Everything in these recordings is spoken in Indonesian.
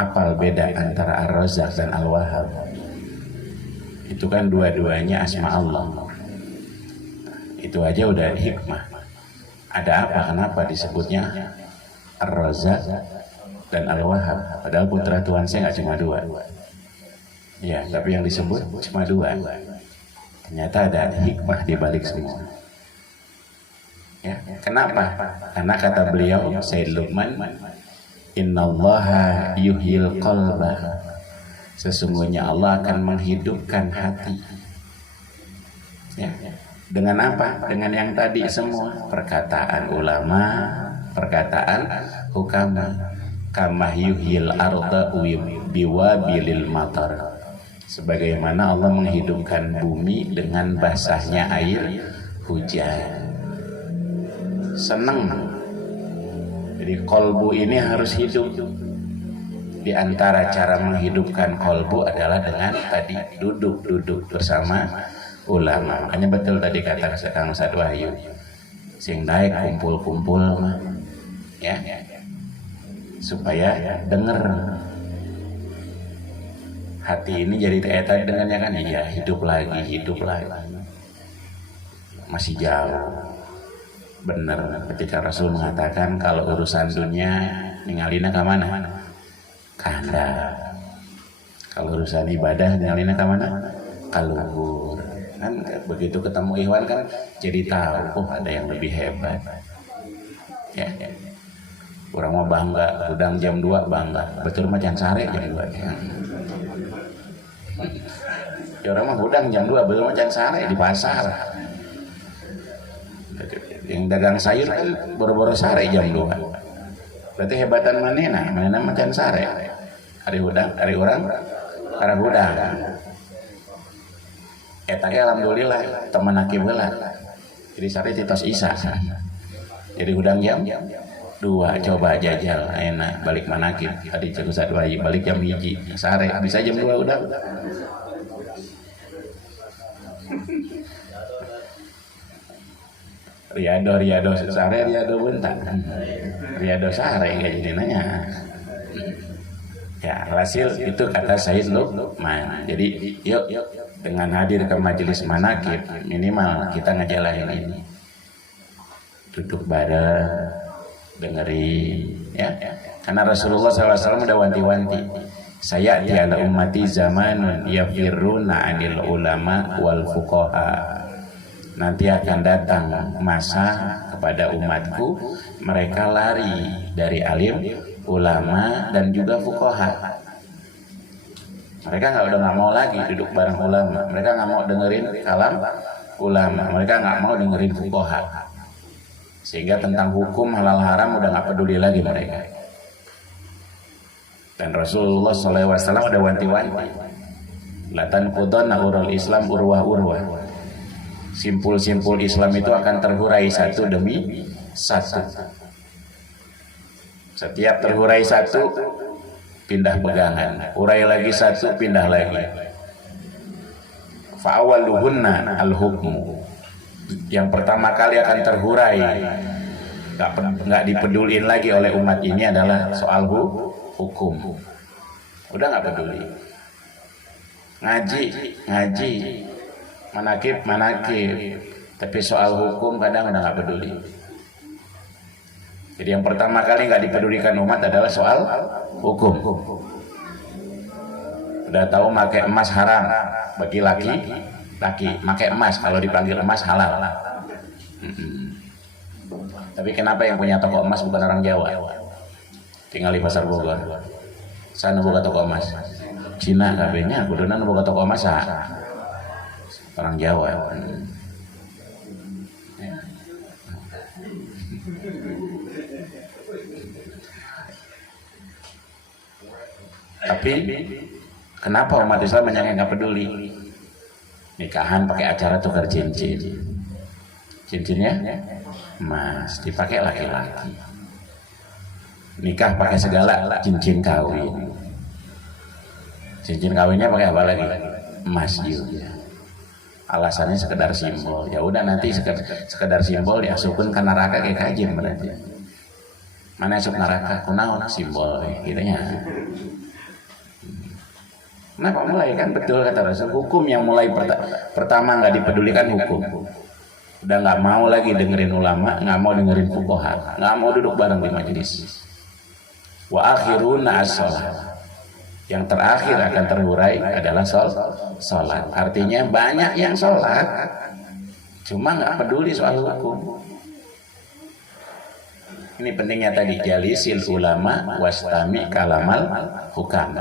Apal beda antara Ar-Razzaq dan Al-Wahhab? Itu kan dua-duanya asma Allah. Itu aja udah hikmah. Ada apa? Kenapa disebutnya Ar-Razzaq dan Al-Wahhab? Padahal putra Tuhan saya nggak cuma dua. Ya, tapi yang disebut cuma dua. Ternyata ada hikmah di balik semua. Ya, kenapa? Karena kata beliau Sayyid Luqman, innallaha yuhyil qalba, sesungguhnya Allah akan menghidupkan hati. Ya. Dengan apa? Dengan yang tadi semua, perkataan ulama, perkataan hukama. Kama yuhyil arda biwabilil matar, sebagaimana Allah menghidupkan bumi dengan basahnya air hujan. Senang. Jadi kolbu ini harus hidup. Di antara cara menghidupkan kolbu adalah dengan tadi duduk bersama ulama. Makanya betul tadi kata Kang Ustaz Wahyu, sing naik kumpul-kumpul ya, supaya dengar. Hati ini jadi tadi dengannya kan, iya hidup lagi. Masih jauh. Benar ketika Rasul mengatakan kalau urusan dunia ningalina ke mana? Kanda. Kalau urusan ibadah ningalina ke mana? Kaluhur. Kan begitu ketemu Ikhwan kan jadi tahu, oh ada yang lebih hebat. Ya. Orang mau bangga, udang jam 2 bangga. Betul macan sare jam 2. Ya orang mah udang jam 2, betul macan sare di pasar. Yang dagang sayur kan boro-boro sare jam 2. Berarti hebatan manena macan sare. Hari udang, hari orang, para udang. Eta ge alhamdulillah teman akib heula. Jadi sare titos isa. Jadi udang jam 2, coba jajal enak balik manakib. Tadi cek Ustaz Wahyu balik jam 1 sare, bisa jam 2 udang. Riado sare, riado bentar, riado sare nggak jadi nanya. Ya hasil itu kata Sayyid Luqman. Jadi yuk dengan hadir ke majelis manakib minimal kita ngejalanin ini, duduk bareng, dengerin ya. Karena Rasulullah SAW udah wanti-wanti, saya tiada ummati zamanun yafirruna anil ulama wal fuqaha. Nanti akan datang masa kepada umatku mereka lari dari alim, ulama dan juga fuqaha. Mereka udah nggak mau lagi duduk bareng ulama, mereka nggak mau dengerin kalam ulama, mereka nggak mau dengerin fuqaha. Sehingga tentang hukum halal haram udah nggak peduli lagi mereka. Dan Rasulullah SAW udah wanti-wanti, latan qudana urul Islam urwah. Simpul-simpul Islam itu akan terhurai satu demi satu. Setiap terhurai satu, pindah pegangan. Urai lagi satu, pindah lagi. Fa'awaluhunna al-hukmu. Yang pertama kali akan terhurai, nggak dipedulin lagi oleh umat ini adalah soal hukum. Udah nggak peduli. Ngaji. Manakib, tapi soal hukum kadang udah nggak peduli. Jadi yang pertama kali nggak dipedulikan umat adalah soal hukum. Udah tahu pakai emas haram bagi laki, pakai emas kalau dipanggil emas halal. Tapi kenapa yang punya toko emas bukan orang Jawa? Tinggal di Pasar Bogor. Sana buka toko emas. Cina kabehnya kudunan buka toko emas orang Jawa. Tapi kenapa umat Islam banyak yang nggak peduli? Nikahan pakai acara tukar cincin, cincinnya emas dipakai laki-laki. Nikah pakai segala cincin kawin. Cincin kawinnya pakai apa lagi? Emas juga. Alasannya sekedar simbol. Ya udah nanti sekedar simbol diasupkan ke neraka kayak kajian berarti. Mana asup neraka? Kunaon simbol gitu nya. Kenapa mulai? Kan betul kata Rasul, hukum yang mulai pertama nggak dipedulikan hukum. Udah nggak mau lagi dengerin ulama, nggak mau dengerin fuqaha, nggak mau duduk bareng di majelis. Wa akhiruna as-shalah. Yang terakhir akan terurai adalah sholat. Artinya banyak yang sholat, cuma nggak peduli soal hukum. Ini pentingnya tadi, jalisil ulama wastami kalamal hukam.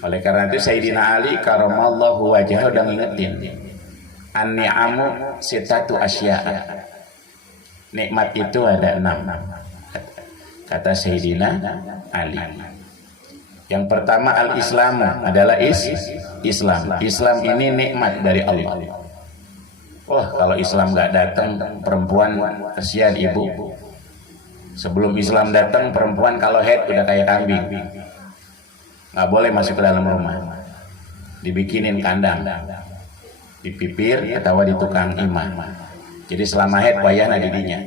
Oleh karena itu Sayyidina Ali karamallahu wajhahu udah ngingetin, an-ni'amu sitatu asya'a. Nikmat itu ada 6. Kata Sayyidina Ali. Yang pertama al-islamu adalah Islam. Islam ini nikmat dari Allah. Wah, kalau Islam nggak datang, perempuan kasihan ibu. Sebelum Islam datang, perempuan kalau head udah kayak kambing, nggak boleh masuk ke dalam rumah, dibikinin kandang, dipipir atau di tukang imah. Jadi selama head wayana didinya,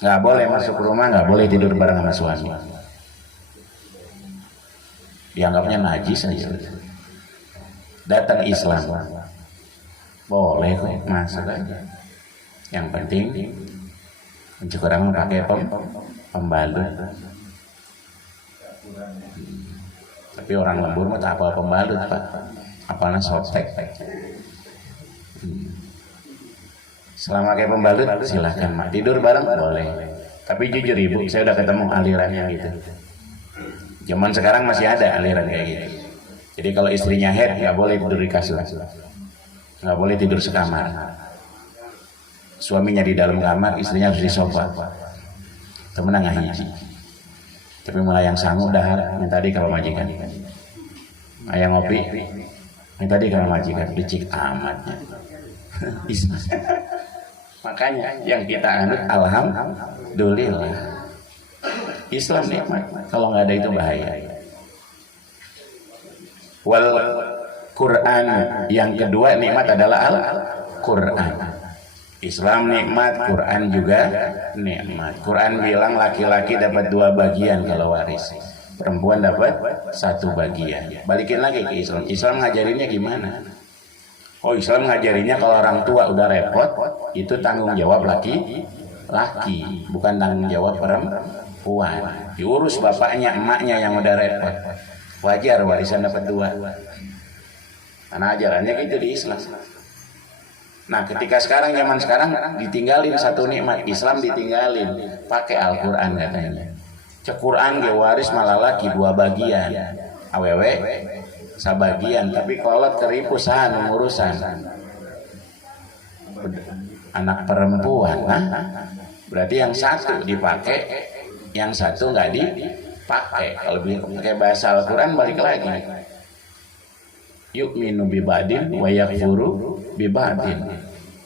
nggak boleh masuk rumah, nggak boleh tidur bareng sama suami. Dianggapnya najis aja. Datang Islam, boleh kok masuk aja. Yang penting orang pakai pembalut. Tapi orang lembur mah tak apa pembalut, Pak. Apalagi sotek. Selama pakai pembalut silahkan, Mak. Tidur bareng boleh. Tapi jujur Ibu, saya udah ketemu alirannya gitu. Zaman sekarang masih ada aliran kayak gitu. Jadi kalau istrinya head nggak boleh tidur di kasur, nggak boleh tidur sekamar. Suaminya di dalam kamar, istrinya harus di sofa. Temenang hiji. Tapi mulai yang sanggup dahar, minta di kalau majikan. Ayah ngopi, minta di kalau majikan. Dicik amatnya. Makanya yang kita anut alhamdulillah. Islam nikmat. Kalau nggak ada itu bahaya. Wal Quran, yang kedua nikmat adalah Al-Quran. Islam nikmat, Quran juga nikmat. Quran bilang laki-laki dapat 2 bagian kalau waris, perempuan dapat 1 bagian. Balikin lagi ke Islam. Islam ngajarinnya gimana? Oh, Islam ngajarinnya kalau orang tua udah repot, itu tanggung jawab laki, bukan tanggung jawab perempuan. Diurus bapaknya, emaknya yang udah repot. Wajar warisan dapat 2. Karena ajarannya gitu di Islam. Nah, ketika sekarang, zaman sekarang ditinggalin satu nikmat, Islam ditinggalin, pakai Al-Quran katanya. Cek Quran ge waris malah laki 2 bagian, awewe sabagian, tapi kolot keripusan urusan anak perempuan. Nah, berarti yang satu dipakai, yang satu nggak dipakai. Kalau pakai bahasa Al-Quran balik lagi, yu'minu bibadin wa yakfuru bibadin.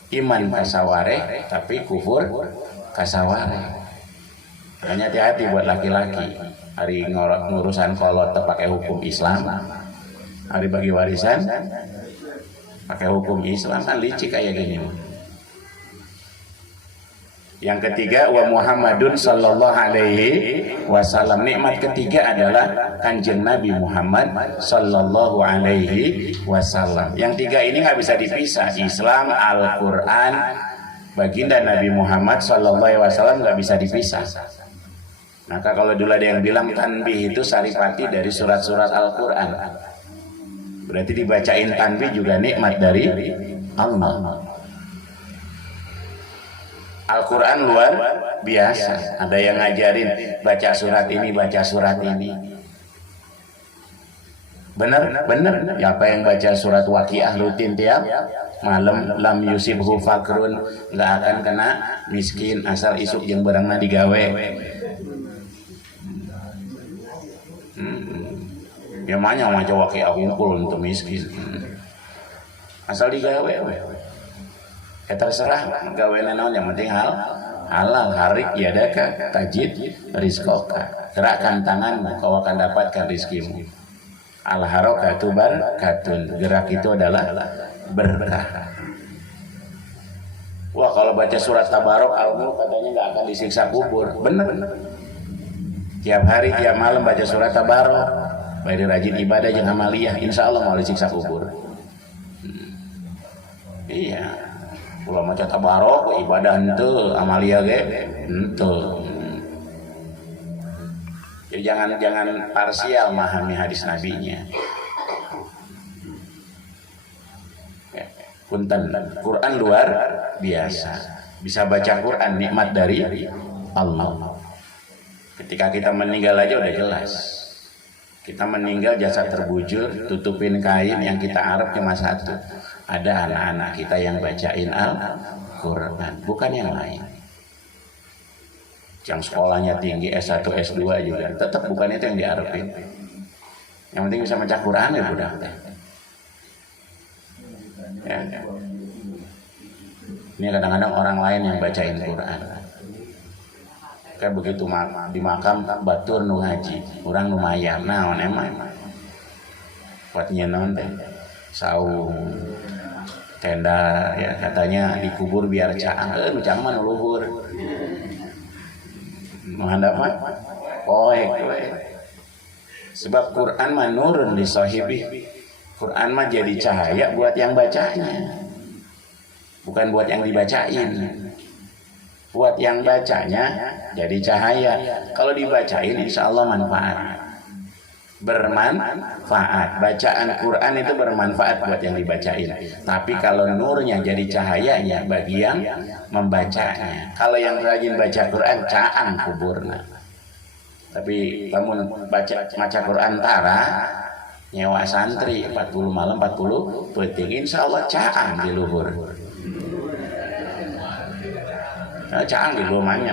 Iman kasaware tapi kufur kasaware. Hanya hati-hati buat laki-laki. Hari ngurusan kolot pakai hukum Islam, hari bagi warisan pakai hukum Islam, kan licik kayak gini. Yang ketiga, wa Muhammadun sallallahu alaihi wasallam. Nikmat ketiga adalah Kanjeng Nabi Muhammad sallallahu alaihi wasallam. Yang 3 ini nggak bisa dipisah. Islam, Al-Quran, baginda Nabi Muhammad sallallahu alaihi wasallam nggak bisa dipisah. Maka kalau dulu ada yang bilang tanbih itu saripati dari surat-surat Al-Quran, berarti dibacain tanbih juga nikmat dari Allah. Al-Quran luar biasa. Ada yang ngajarin baca surat ini, baca surat ini. Bener. Ya, apa yang baca surat Waqiah rutin tiap malam, lam yusibhu fakrun, nggak akan kena miskin asal isuk yang barangna digawe. Ya mana Waqiah kumpul untuk miskin. Asal digawe. Ya terserah gawe naon, yang penting halal. Harik yadaka tajid rizqoka, gerakkan tanganmu kau akan dapatkan rizkimu. Al harokatu barakatun, gerak itu adalah berkah. Wah, kalau baca surat Tabarok Allah katanya nggak akan disiksa kubur. Bener. Tiap hari tiap malam baca surat Tabarok, bari rajin ibadah jeung amaliyah insyaallah moal disiksa kubur. Iya, ulah maca tabarok ibadah henteu, amaliyah ge henteu. Jadi jangan parsial memahami hadis nabinya. Punten, Quran luar biasa. Bisa baca Quran nikmat dari Allah. Ketika kita meninggal aja udah jelas. Kita meninggal jasad terbujur, tutupin kain, yang kita harap cuma satu. Ada anak-anak kita yang bacain Al-Quran, bukan yang lain. Yang sekolahnya tinggi S1, S2 juga, tetap bukan itu yang diharapin. Yang penting bisa baca Quran ya budak. Ya. Ini kadang-kadang orang lain yang bacain Quran. Kayak begitu di makam batur nu ngaji, orang lumayan naon emang buat nyenon teh saung tenda ya katanya dikubur biar caang nu caang mah luhur mah poek sebab Quran mah nurun li sahibi. Quran mah jadi cahaya buat yang bacanya, bukan buat yang dibacain. Buat yang bacanya jadi cahaya. Kalau dibacain insya Allah manfaat, bermanfaat. Bacaan Quran itu bermanfaat buat yang dibacain. Tapi kalau nurnya jadi cahayanya bagi yang membacanya. Kalau yang rajin baca Quran caang kuburna. Tapi kamu baca Quran tara nyewa santri 40 malam 40 penting insya Allah caang di luhur. Caang di rumahnya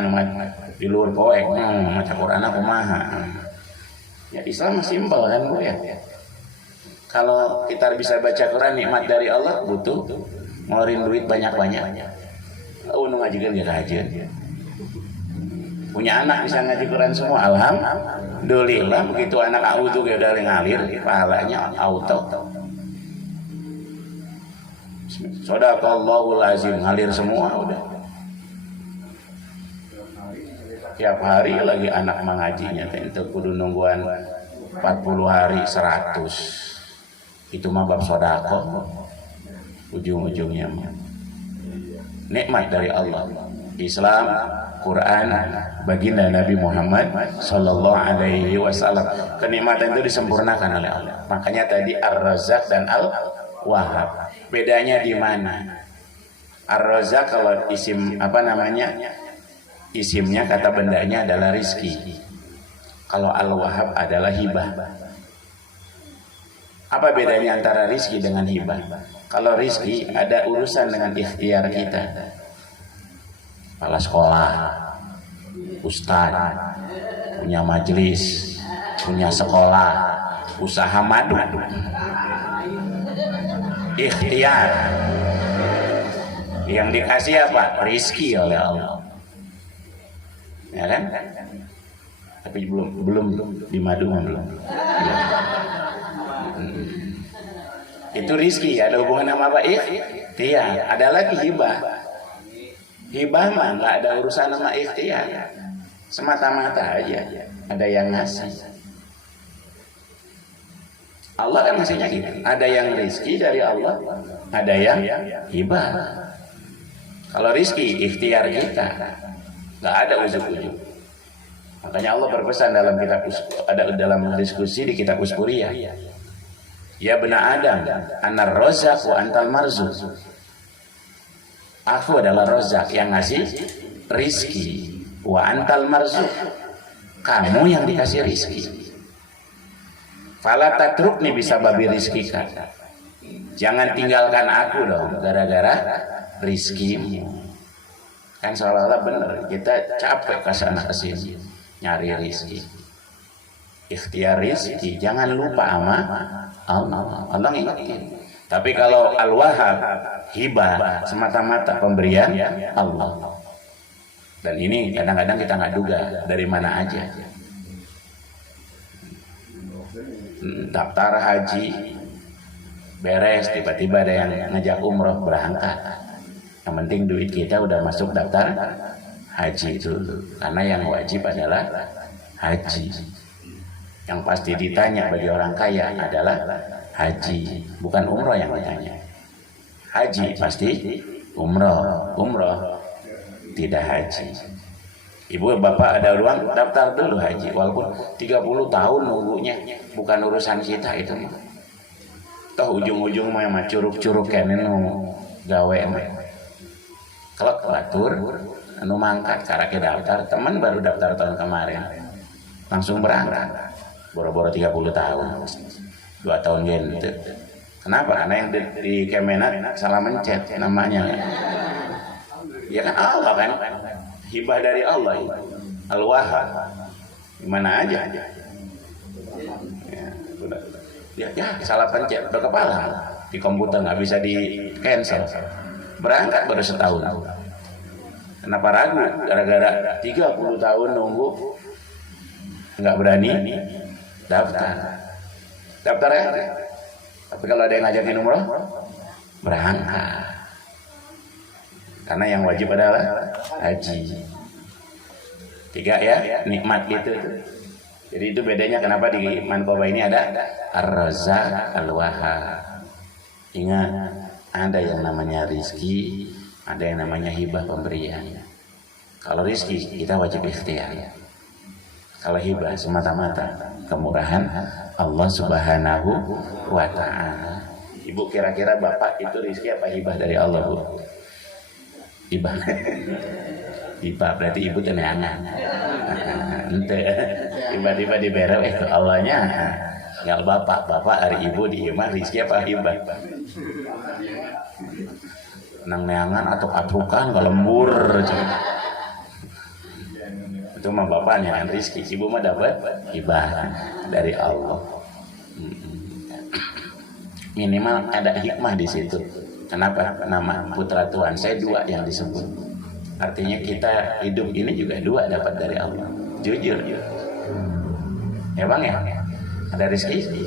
di luar poek maca Quran aku maha. Ya Islam simpel kan Bu ya. Kalau kita bisa baca Quran nikmat dari Allah butuh ngeluarin duit banyak-banyak. Nu ngajikeun ge kajeun. Punya anak bisa ngaji Quran semua alhamdulillah. Begitu anak auto ge udah ngalir pahalanya auto. Shadaqallahul azim ngalir semua udah. Tiap hari lagi anak mengajinya itu kudu nungguan 40 hari 100. Itu mah bab sedekah ujung-ujungnya nikmat dari Allah. Islam, Quran, baginda Nabi Muhammad sallallahu alaihi wasallam. Kenikmatan itu disempurnakan oleh Allah. Makanya tadi Ar-Razzaq dan Al-Wahhab. Bedanya di mana? Ar-Razzaq kalau isim isimnya kata bendanya adalah rizki. Kalau Al-Wahhab adalah hibah. Apa bedanya antara rizki dengan hibah? Kalau rizki ada urusan dengan ikhtiar kita. Kepala sekolah, ustaz, punya majelis, punya sekolah, usaha madu. Ikhtiar. Yang dikasih apa? Rizki oleh Allah. Ya kan? Tapi belum di madu belum. Itu rizki, ada hubungan sama apa? Ikhtiar. Ada lagi hibah. Hibah mah nggak ada urusan sama ikhtiar. Semata-mata aja ada yang ngasih. Allah kan masihnya gitu. Ada yang rizki dari Allah, ada yang hibah. Kalau rizki ikhtiar kita. Nggak ada ujug-ujug. Makanya Allah berpesan dalam kitab dalam diskusi di kitab Uskuriyah. Ya bena Adam, anar rozak wa antal marzuq. Aku adalah rozak yang ngasih rizki, wa antal marzuq. Kamu yang dikasih rizki. Fala tatrukni bisa babi rizki kan. Jangan tinggalkan aku dong gara-gara rizkimu. Kan seolah-olah benar kita capek kesana kesini nyari rizki, ikhtiar rizki, jangan lupa sama Allah ingetin. Tapi kalau Al-Wahhab hibah semata-mata pemberian Allah, dan ini kadang-kadang kita nggak duga dari mana aja. Daftar haji beres, tiba-tiba ada yang ngajak umroh berangkat. Yang penting duit kita udah masuk daftar haji itu, karena yang wajib adalah haji. Yang pasti ditanya bagi orang kaya adalah haji, bukan umroh yang ditanya. Haji pasti, umroh tidak haji. Ibu bapak ada uang daftar dulu haji, walaupun 30 tahun nunggunya, bukan urusan kita itu. Toh ujung-ujung mah curug-curug kene nu gawe mah. Kalau batur anu mangkat karake daftar, teman baru daftar tahun kemarin. Langsung berangkat. Boro-boro 30 tahun. 2 tahun gitu. Kenapa? Karena yang di Kemenak salah mencet namanya. Ya kan Allah kan. Hibah dari Allah. Al-Wahhab. Gimana aja. Ya, salah pencet udah kepala di komputer nggak bisa di cancel, berangkat baru setahun. Kenapa ragu? Gara-gara 30 tahun nunggu nggak berani daftar ya. Tapi kalau ada yang ngajakin umroh, berangkat, karena yang wajib adalah haji. 3 ya, nikmat gitu. Jadi itu bedanya kenapa di Mankoba ini ada Ar-Razzaq Al-Wahhab. Ingat, ada yang namanya rizki, ada yang namanya hibah pemberian. Kalau rizki kita wajib ikhtiar. Kalau hibah semata-mata kemurahan Allah Subhanahu wa ta'ala. Ibu kira-kira bapak itu rizki apa hibah dari Allah, Bu? Hibah. Hibah berarti ibu teneangan. Ente tiba-tiba diberel ke Allahnya. Ngal bapak hari ibu di imah rizki apa hibah? Nang neangan atau atukan galembur. Itu mah bapaknya kan rizki, ibu mah dapat hibah dari Allah. Minimal ada hikmah di situ. Kenapa nama putra Tuhan saya 2 yang disebut? Artinya kita hidup ini juga 2 dapat dari Allah. Jujur. Ya Bang ya? Ada rezeki,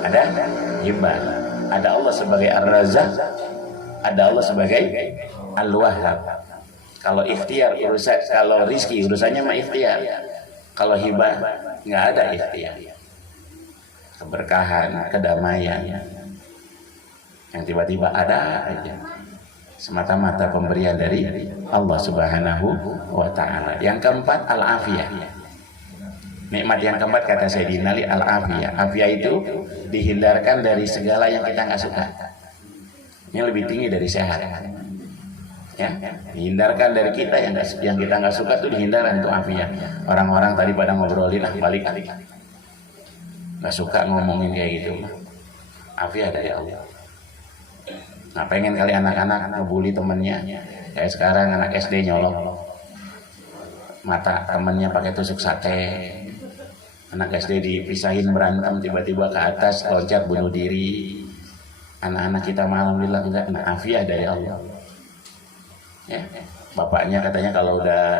ada hibah. Ada Allah sebagai Ar-Razzaq, ada Allah sebagai Al-Wahhab. Kalau ikhtiar urusan, kalau rizki urusannya mah ikhtiar. Kalau hibah nggak ada ikhtiar. Keberkahan, kedamaian yang tiba-tiba ada aja. Semata-mata pemberian dari Allah Subhanahu wa ta'ala. Yang keempat, al-afiyah. Nikmat yang keempat kata Sayyidina Ali, al-afiyah. Afiyah itu dihindarkan dari segala yang kita nggak suka. Ini lebih tinggi dari sehat. Ya, dihindarkan dari kita yang kita nggak suka itu dihindarkan itu afiyah. Orang-orang tadi pada ngobrolin balik nggak suka ngomongin kayak gitu. Afiyah dari Allah. Nah, pengen kali anak-anak ngebully temennya. Kayak sekarang anak SD nyolong mata temennya pakai tusuk sate. Anak SD dipisahin berantem, tiba-tiba ke atas loncat bunuh diri. Anak-anak kita alhamdulillah enggak. Nah, afiyah dari Allah. Ya, bapaknya katanya kalau udah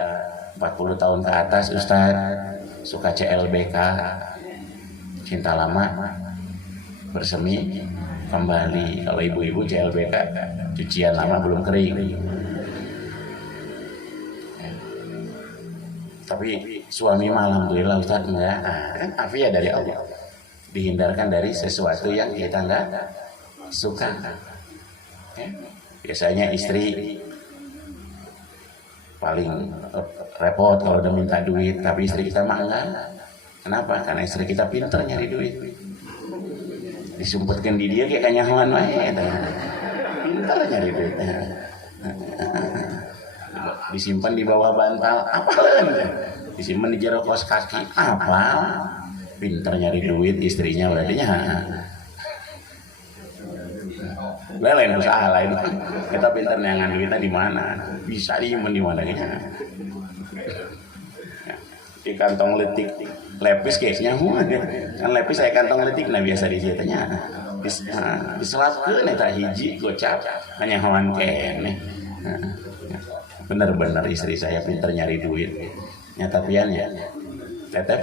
40 tahun ke atas Ustaz suka CLBK, cinta lama bersemi kembali. Kalau ibu-ibu CLBK, cucian lama belum kering. Ya. Tapi suami mah alhamdulillah Ustaz enggak. Kan afiyah dari Allah. Dihindarkan dari sesuatu yang kita enggak suka. Ya. Biasanya istri paling repot kalau udah minta duit, tapi istri kita mah enggak. Kenapa? Karena istri kita pintar nyari duit. Disumpetkan di dia kayak kanyahoan wae. Pintar nyari duit. Disimpan di bawah bantal, apalan. Disimpan di jero kos kaki, apa? Pintar nyari duit istrinya berarti nya. Lain usaha lain. Kita pintar neangan duitnya di mana? Bisa disimpan di mana gitu. Di kantong letik lepis kayaknya kan lepis saya kantong letik nah biasa di situ nya diselapkeun eta hiji gocap hanya hawan kene. Bener-bener istri saya pintar nyari duit nya tapian ya teteh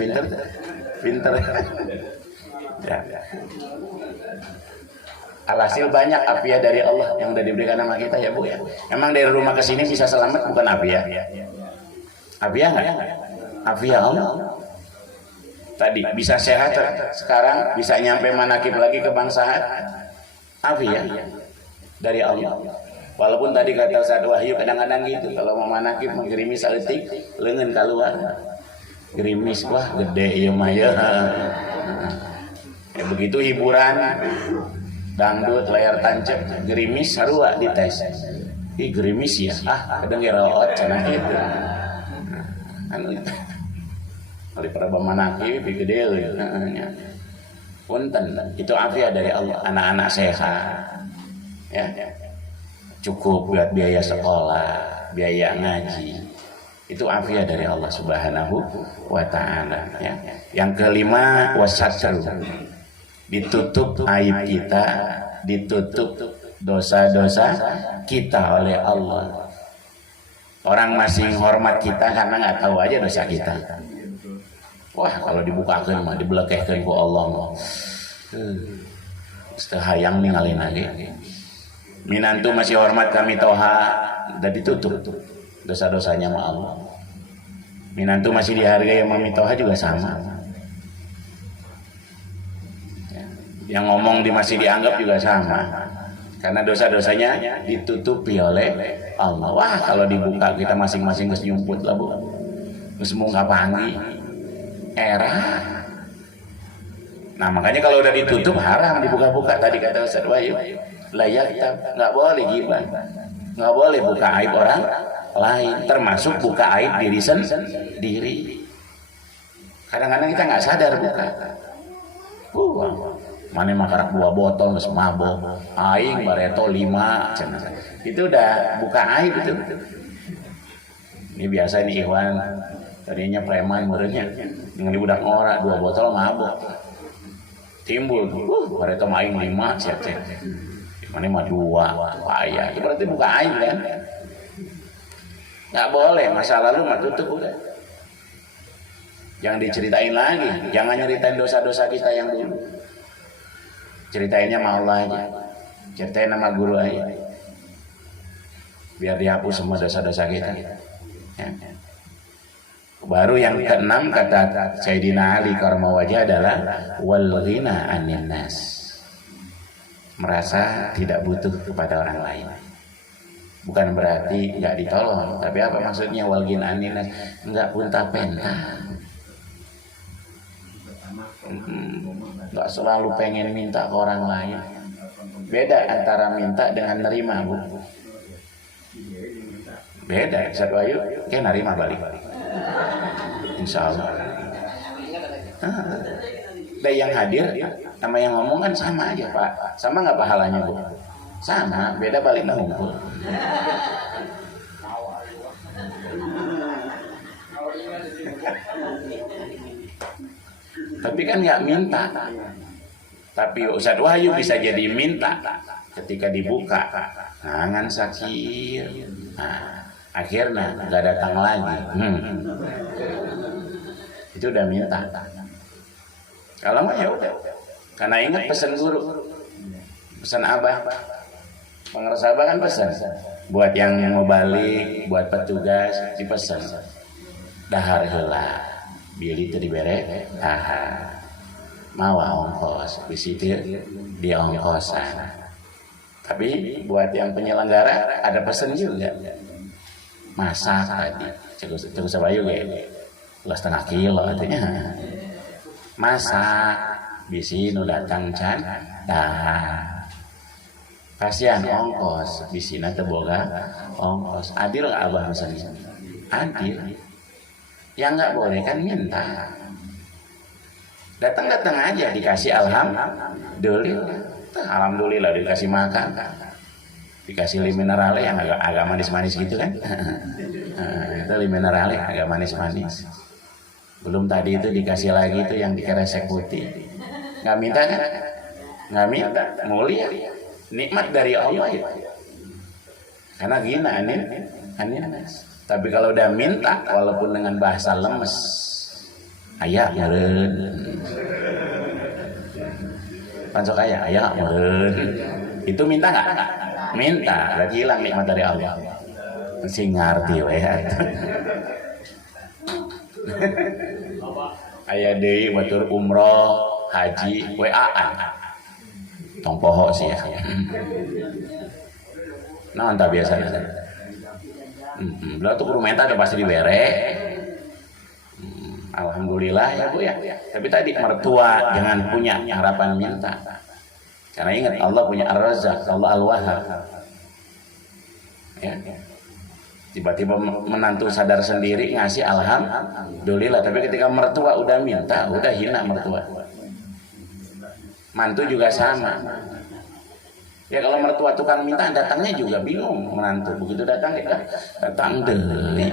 pinter ya. Alhasil banyak afiyah dari Allah yang udah diberikan sama kita ya Bu ya. Emang dari rumah ke sini bisa selamat bukan afiyah? Afiyah enggak? Afiyah Allah. tadi bisa sehat, sekarang bisa nyampe manakib lagi kebangsaan, afiat dari Allah. Walaupun tadi kata Ustaz Wahyu kadang-kadang gitu, kalau mau manakib menggerimis saletik leungeun keluar. Gerimis wah gede ieu mah ya. Ya begitu hiburan dangdut layar tancap gerimis sarua dites. Ih gerimis ya. Ah kadang geraot cenah kitu. Anu kali para manakib gede nya. Punten itu afiat dari Allah, anak-anak sehat. Ya. Cukup buat biaya sekolah, biaya ngaji. Itu afiat dari Allah Subhanahu wa taala ya. Yang kelima wasatru. Ditutup aib kita, ditutup dosa-dosa kita oleh Allah. Orang masih hormat kita karena nggak tahu aja dosa kita. Wah, kalau dibukakeun mah dibelekehkeun ku Allah mah. Hayang ningalin lagi. Minantu masih hormat kami toha, udah ditutup dosa-dosanya sama Allah. Minantu masih dihargai sama mitoha juga sama. Yang ngomong masih dianggap juga sama. Karena dosa-dosanya ditutupi oleh Allah. Wah kalau dibuka kita masing-masing geus nyumput lah bu. Geus mungka pangi. Era. Nah makanya kalau udah ditutup haram dibuka-buka tadi kata Ustaz Wahyu. Layak nggak boleh gibah, nggak boleh buka aib orang lain, termasuk buka aib diri sendiri. Kadang-kadang kita nggak sadar buka. Mana makarak buah botol nggak mabok, aing bareto 5, itu udah buka aib itu. Ini biasa nih Ikhwan, tadinya preman muridnya, dengan budak ngora 2 botol mabok, timbul, bareto aing 5 siapa? Mana mah 2 payah, itu berarti buka aib kan? Nggak boleh, masa lalu mah tutup udah. Jangan diceritain lagi, jangan nyeritain dosa-dosa kita yang dulu. Ceritainnya sama Allah aja, ceritain nama guru aja, biar dihapus semua dosa-dosa kita. Ya. Baru yang keenam kata Sayyidina Ali karma wajah adalah wal ghina anin nas. Merasa tidak butuh kepada orang lain. Bukan berarti nggak ditolong, tapi apa maksudnya walgin aninas? Nggak punta-penta. Nggak selalu pengen minta ke orang lain. Beda antara minta dengan nerima bu. Beda. Ustaz Wahyu kayak nerima balik. Insya Allah. Dan yang hadir sama yang ngomong kan sama aja Pak. Sama nggak pahalanya bu? Sama, beda balik ngumpul. Tapi kan nggak minta. Tapi Ustaz Wahyu bisa jadi minta ketika dibuka. Nangan sakir. Nah, akhirnya nggak datang lagi. Itu udah minta. Kalau mah ya udah. Karena ingat pesan guru, pesan abah, pengeras abah kan pesan. Buat yang mau balik, buat petugas dipesan. Dahar heula, bili teu dibere, dahar. Mawa ongkos, bisi di ongkosan. Tapi buat yang penyelenggara ada pesan juga. Masak tadi, cukup sabayu ge. 2,5 kilo artinya. Masak bisi nu datang can kasihan ongkos bisina teu boga ongkos. Adil gak abah misalnya? Adil. Yang nggak boleh kan minta. Datang aja dikasih alhamdulillah dikasih makan, dikasih mineral yang agak manis-manis gitu kan. Itu mineral agak manis-manis. Belum tadi itu dikasih lagi itu yang dikeresek putih. Nggak minta kan? Nggak minta, mulia, nikmat dari Allah ya. Karena gini anis. Tapi kalau udah minta, walaupun dengan bahasa lemes, ayah meren, pancok ayah meren, itu minta nggak? Minta, berarti hilang nikmat dari Allah. Masih ngerti weh. aya deui batur umroh haji WA-an tong poho sih ya. Naon tah biasa belah tuh kudu menta udah pasti dibere. Alhamdulillah ya Bu ya. Tapi tadi mertua jangan punya harapan minta. Karena ingat Allah punya Ar-Razzaq, Allah Al-Wahhab. Ya. Tiba-tiba menantu sadar sendiri ngasih alhamdulillah, tapi ketika mertua udah minta, udah hina mertua. Mantu juga sama. Ya kalau mertua tukang minta datangnya juga bingung menantu. Begitu datang kita datang deui.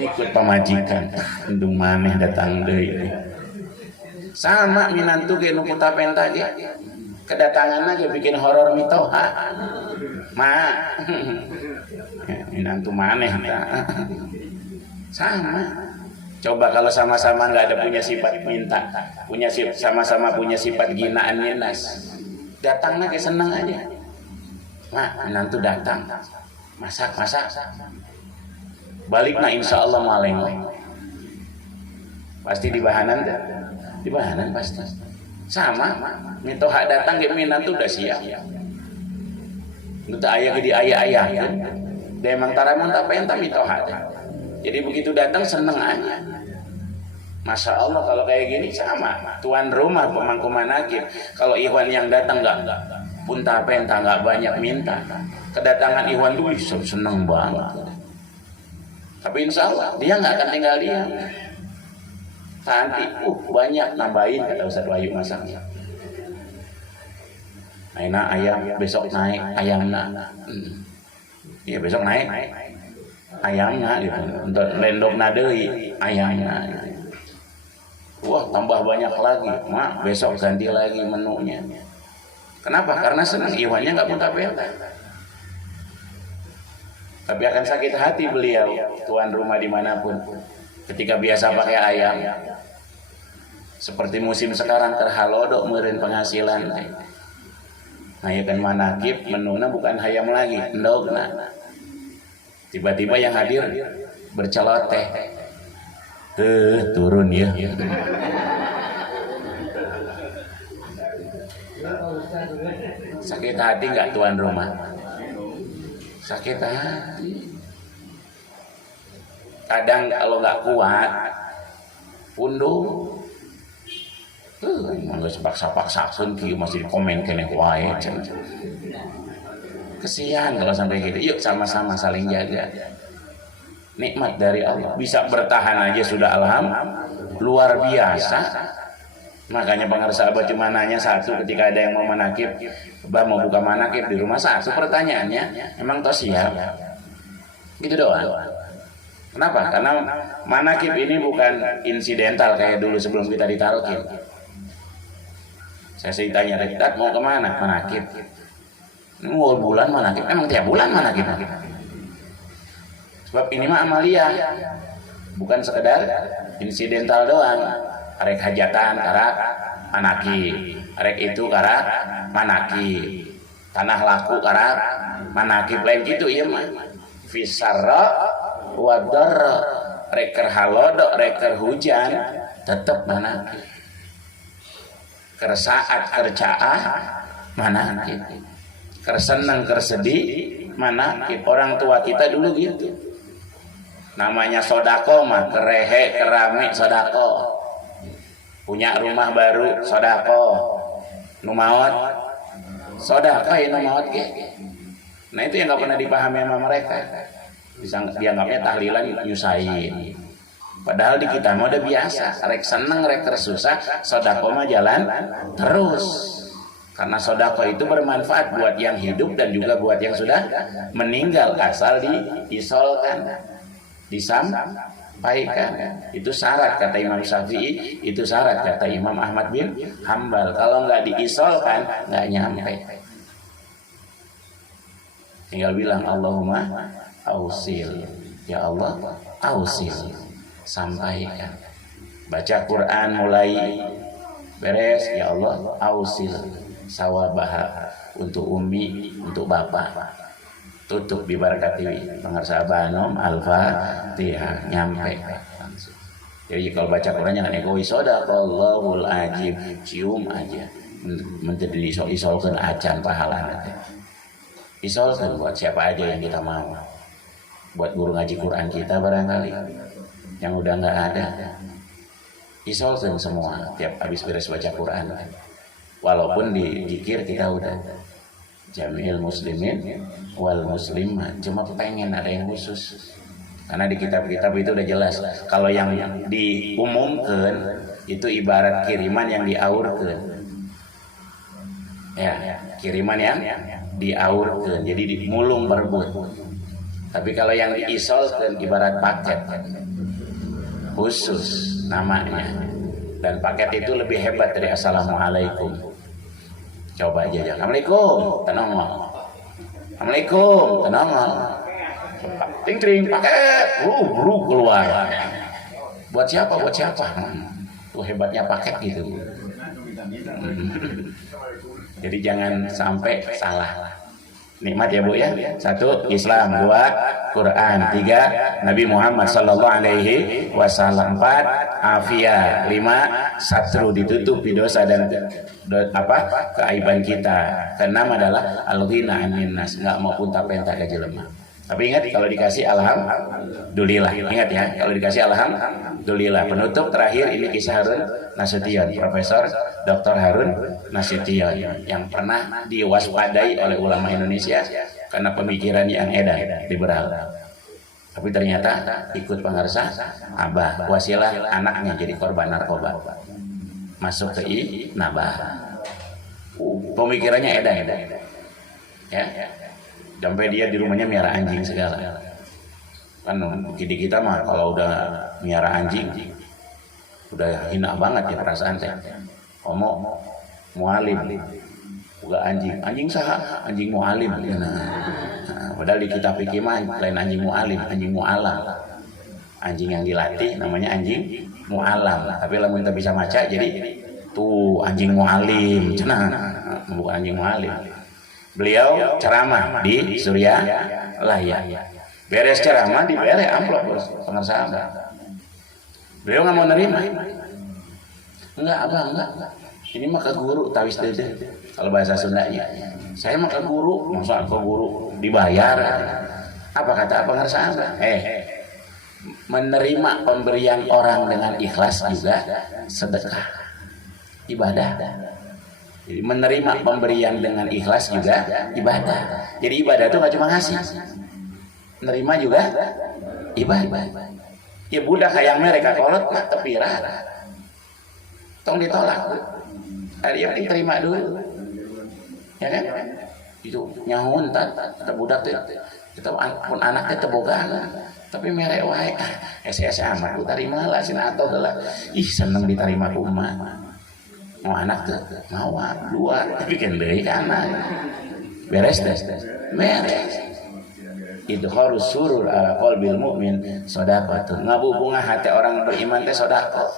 Ikut pamajikan, endung maneh datang deui. Sama minantu ge nu kuta penta ge. Kedatanganna ge bikin horor mitoha. Ma. Minantu maneh tah. Sama. Coba kalau sama-sama nggak ada punya sifat minta, sama-sama punya sifat ginaan ninas, datangnya kayak seneng aja. Nah, nanti datang, masak, balik nah insya Allah maleng, pasti dibahanan pasti. Sama, mitoha datang ke minantu udah siap. Nuta ayah ke di ayah kan, dia emang taramun tak pengen tak mitoha. Jadi begitu datang seneng aja. Masya Allah kalau kayak gini sama. Tuan rumah pemangku manakib. Kalau Ikhwan yang datang nggak punta penta nggak banyak minta. Kedatangan Ikhwan tuh seneng banget. Tapi insya Allah dia nggak akan tinggal diam. Nanti banyak nambahin kata Ustaz Wahyu masaknya. Aina ayam besok naik ayamna. Iya besok naik. Ayamnya gitu untuk lendokna deui ayamnya gitu. Wah tambah banyak lagi mak besok ganti lagi menunya. Kenapa? Karena senang Ikhwannya nggak punya penta. Tapi akan sakit hati beliau tuan rumah dimanapun ketika biasa pakai ayam seperti musim sekarang terhalodok meureun penghasilan. Nah ya kan manakib menuna bukan hayam lagi endogna. Tiba-tiba yang hadir berceloteh. Turun ya. Sakit hati nggak tuan rumah? Sakit hati. Kadang kalau nggak kuat, pundung. Mangga sepaksa-paksakeun kieu masih komen keneh wae. Kesian kalau sampai gitu. Yuk sama-sama saling jaga. Nikmat dari Allah. Bisa bertahan aja sudah alhamdulillah. Luar biasa. Makanya pengarsa abah cuma nanya satu ketika ada yang mau manakib. Abah mau buka manakib di rumah satu pertanyaannya. Emang toh siap? Gitu doang. Kenapa? Karena manakib ini bukan insidental kayak dulu sebelum kita ditaruhin. Saya tanya, Rektat mau kemana? Manakib. Mau bulan manakib, emang tiap bulan manakib. Sebab ini mah amalia, bukan sekedar insidental doang. Arek hajatan karak manakib, arek itu karak manakib, tanah laku karak manakib lain gitu iya mah. Fisarra wadarra, reker halodok, reker hujan, tetap manakib. Kersaat kercaah manakib. Kersenang kersedih mana orang tua kita dulu gitu namanya sodako mah kerehe kerame sodako punya rumah baru sodako numaot sodako ya numaot nah itu yang gak pernah dipahami sama mereka dianggapnya tahlilan nyusahin padahal di kita mah udah biasa rek seneng rek tersusah sodako mah jalan terus. Karena sodako itu bermanfaat buat yang hidup dan juga buat yang sudah meninggal asal diisolkan, disampaikan. Itu syarat kata Imam Syafi'i, itu syarat kata Imam Ahmad bin Hambal. Kalau nggak diisolkan nggak nyampe. Tinggal bilang Allahumma ausil, ya Allah ausil, sampaikan. Baca Quran mulai beres, ya Allah ausil. Sawabah untuk umi, untuk bapak. tutup diberkati pangarsa Abanom Al-Fatihah nyampe langsung. Jadi kalau baca Quran jangan egois, sadaqallahul azim, cium aja. Menjadi isolkan acan pahalana. Isolkan buat siapa aja yang kita mau. Buat guru ngaji Quran kita barangkali yang udah nggak ada. Isolkan semua tiap habis beres baca Quran. Walaupun di zikir kita udah Jamil muslimin wal muslimat, cuma pengen ada yang khusus. Karena di kitab-kitab itu udah jelas. Kalau yang diumumkan itu ibarat kiriman yang diaurkan. Ya, kiriman yang diaurkan. Jadi dimulung berebut. Tapi kalau yang diisolkan ibarat paket khusus namanya. Dan paket itu lebih hebat dari assalamualaikum. Coba aja. Assalamualaikum, tenang. Assalamualaikum, tenang. Ting-ting paket, buru keluar. Buat siapa? Tuh hebatnya paket gitu. Jadi jangan sampai salah. Nikmat ya Bu ya. 1 Islam, 2 Quran, 3 Nabi Muhammad sallallahu alaihi wasallam, 4 afiat, 5 satru ditutupi dosa dan keaiban kita. Keenam adalah al-ghina 'anil nas, enggak mau punta-penta ke jelema. Tapi ingat kalau dikasih alhamdulillah. Ingat ya, kalau dikasih alhamdulillah. Penutup terakhir ini kisah Harun Nasution, Profesor Dr. Harun Nasution yang pernah diwaspadai oleh ulama Indonesia karena pemikiran yang edan liberal. Tapi ternyata ikut pangarsa abah, wasilah anaknya jadi korban narkoba. Masuk ke Nabah. Pemikirannya edan. Ya. Sampai dia di rumahnya miara anjing segala. Kan di kita mah kalau udah miara anjing udah hina banget ya perasaan teh. Mualim buka anjing saha anjing mualim. Padahal di kitab fikih mah lain anjing mualim, anjing mualam. Anjing yang dilatih namanya anjing mualam. Tapi lamun kita bisa maca jadi tuh anjing mualim, cenah bukan anjing mualim. Beliau ceramah di Surya Laya. Beres ceramah dibere amplop bos pengasahan. Beliau nggak mau nerima. Enggak abang enggak. Ini mah ke guru tawis dede. Kalau bahasa Sundanya. Saya mah ke guru, masa ke guru dibayar. Apa kata pengasahan? Menerima pemberian orang dengan ikhlas juga sedekah ibadah. Jadi menerima pemberian dengan ikhlas juga ibadah. Jadi ibadah itu nggak cuma ngasih, menerima juga ibadah. Ya budak kayak mereka kolot mah tepira, tong ditolak. Hari yang terima dulu, ya kan? Itu nyahun budak tuh, kita pun anaknya teboga, tapi mereka wae SS amat ku tarima lah sina atau lah. Ih seneng diterima ku emak. Mau anak tuh mau dua tapi kan deui ka anak beres itu harus surur ala qalbil mu'min shadaqah. Ngabubungah hati orang beriman teh sedekah.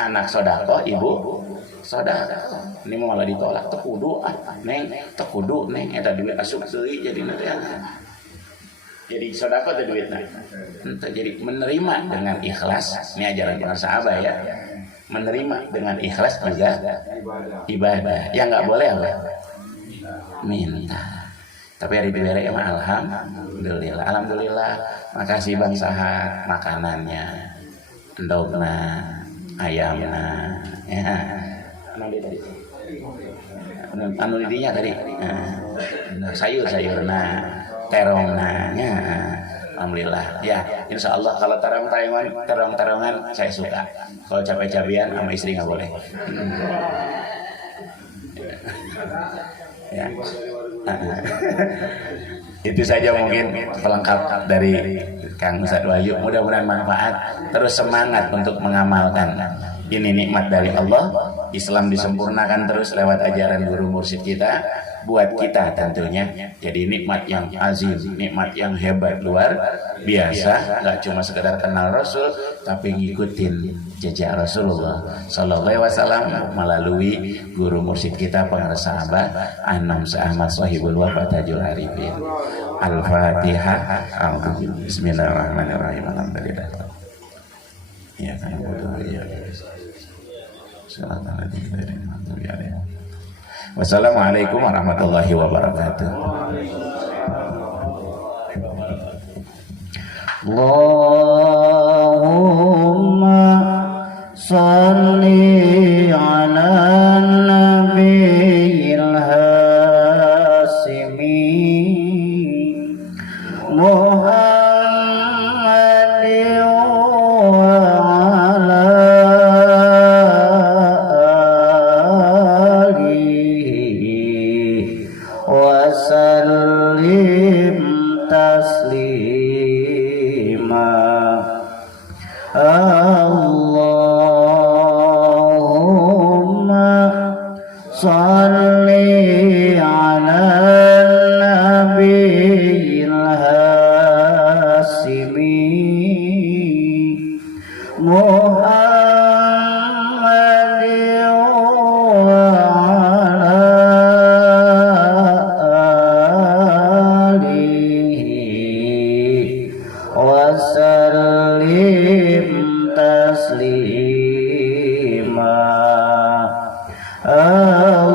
Anak sedekah, ibu sedekah. Ini malah ditolak teu kudu neng teu kudu neng eta duit asup deui jadi nanti jadi sedekah teh duitna. Jadi menerima dengan ikhlas. Ini ajaran para sahabat ya. Menerima dengan ikhlas juga ibadah. Yang nggak boleh apa? Minta. Tapi hari diberi emang alhamdulillah. Makasih Bang Sahat makanannya, endogna, ayamna, ya. Anu didinya tadi, sayur-sayurna, terongna, ya. Alhamdulillah ya, insya Allah kalau terong-terongan saya suka. Kalau capek-capean sama istri nggak boleh. Ya. Itu saja mungkin pelengkap dari Kang Ustadz Wahyu. Mudah-mudahan manfaat. Terus semangat untuk mengamalkan. Ini nikmat dari Allah. Islam disempurnakan terus lewat ajaran guru mursyid kita. Buat kita tentunya jadi nikmat yang azim, nikmat yang hebat luar biasa. Gak cuma sekedar kenal Rasul, tapi ngikutin jejak Rasulullah Sallallahu Alaihi Wasallam melalui guru mursyid kita pengarsa sahabat Anam Ahmad Sahibul Wafat Tajul Arifin. Al-Fatihah. Bismillahirrahmanirrahim. Alhamdulillah. Ya kan bodoh ya. Wassalamualaikum warahmatullahi wabarakatuh. Allahumma salli ala nabiyil hasimi Muhammadin wa ala alihi wa sallim taslima. Allahumma salli ala nabiyil hasimi Muhammadin wa ala alihi wa sallim taslima. Allahumma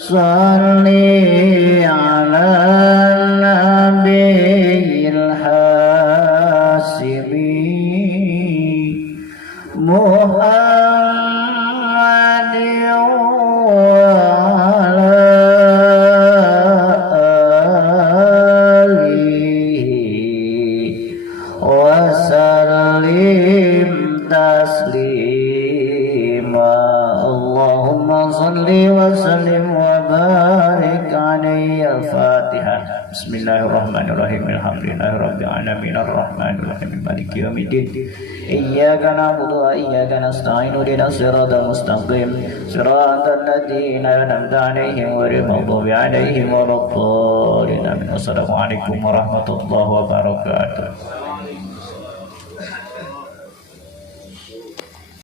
salli ala nabiyil hasimi Muhammadin wa ala alihi wa sallim taslima. Allahumma salli wa sallim wa barik alaihi. Al-Fatihah. Bismillahirrahmanirrahim. Alhamdulillahirabbil alamin arrahmanir rahim maliki yaumiddin. Iyyaka na'budu wa iyyaka nasta'in ihdinas siratal mustaqim siratal ladzina an'amta 'alaihim ghairil maghdubi 'alaihim waladdallin. Assalamualaikum warahmatullahi wabarakatuh.